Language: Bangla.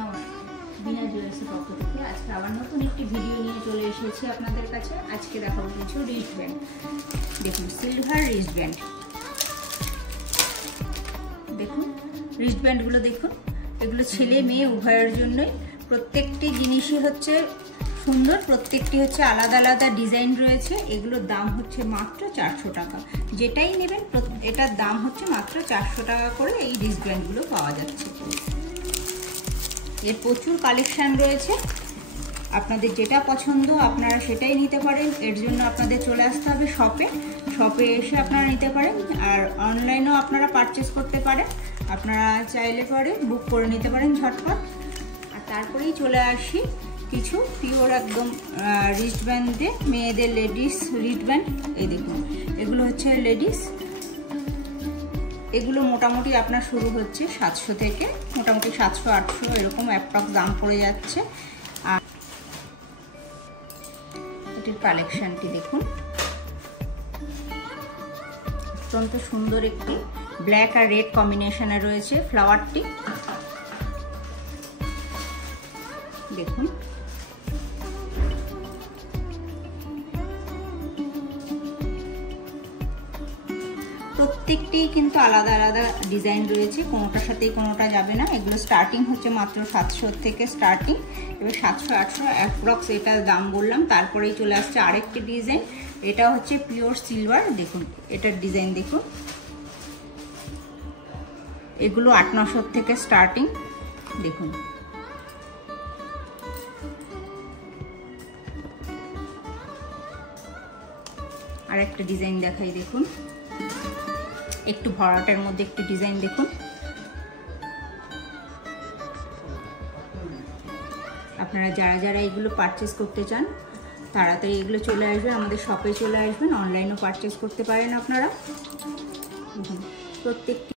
নমস্কার, বিনা জুয়েলার্সের পক্ষ থেকে আজকে আবার নতুন একটি ভিডিও নিয়ে চলে এসেছি আপনাদের কাছে। আজকে দেখাবো কিছু রিস্ট ব্যান্ড। দেখুন, সিলভার রিস্ট ব্যান্ড। দেখুন রিস্ট ব্যান্ডগুলো দেখুন, এগুলো ছেলে মেয়ে উভয়ের জন্যই। প্রত্যেকটি জিনিসই হচ্ছে সুন্দর, প্রত্যেকটি হচ্ছে আলাদা আলাদা ডিজাইন রয়েছে। এগুলোর দাম হচ্ছে মাত্র 400 টাকা। যেটাই নেবেন এটার দাম হচ্ছে মাত্র 400 টাকা করে। এই রিস্ট ব্যান্ডগুলো পাওয়া যাচ্ছে। এর প্রচুর কালেকশান রয়েছে, আপনাদের যেটা পছন্দ আপনারা সেটাই নিতে পারেন। এর জন্য আপনাদের চলে আসতে হবে শপে এসে আপনারা নিতে পারেন। আর অনলাইনেও আপনারা পারচেস করতে পারেন। আপনারা চাইলে পরে বুক করে নিতে পারেন ঝটপট। আর তারপরেই চলে আসি কিছু পিওর একদম রিস্ট ব্যান্ডে, মেয়েদের লেডিস রিস্ট ব্যান্ড। এই দেখুন, এগুলো হচ্ছে লেডিস। এগুলো মোটামুটি আপনার শুরু হচ্ছে 700 থেকে, মোটামুটি 700-800 এরকম অ্যাপ্রক্স দাম পড়ে যাচ্ছে। আর এটির কালেকশানটি দেখুন, অত্যন্ত সুন্দর একটি ব্ল্যাক আর রেড কম্বিনেশনে রয়েছে ফ্লাওয়ারটি। দেখুন, প্রত্যেকটি কিন্তু আলাদা আলাদা ডিজাইন রয়েছে, কোনোটার সাথে কোনোটা যাবে না। এগুলো স্টার্টিং হচ্ছে মাত্র 700 থেকে স্টার্টিং। এবার 700-800 অ্যাপ্রক্স এটা দাম বললাম। তারপরেই চলে আসছে আরেকটি ডিজাইন, এটা হচ্ছে পিওর সিলভার। দেখুন এটার ডিজাইন দেখুন, এগুলো 800-900 থেকে স্টার্টিং। দেখুন আরেকটা ডিজাইন দেখাই। দেখুন একটু ভরাটের মধ্যে একটি ডিজাইন দেখুন। আপনারা যারা এগুলো পারচেস করতে চান তাড়াতাড়ি এগুলো চলে আসবেন, আমাদের শপে চলে আসবেন। অনলাইনেও পারচেস করতে পারেন আপনারা। প্রত্যেকটি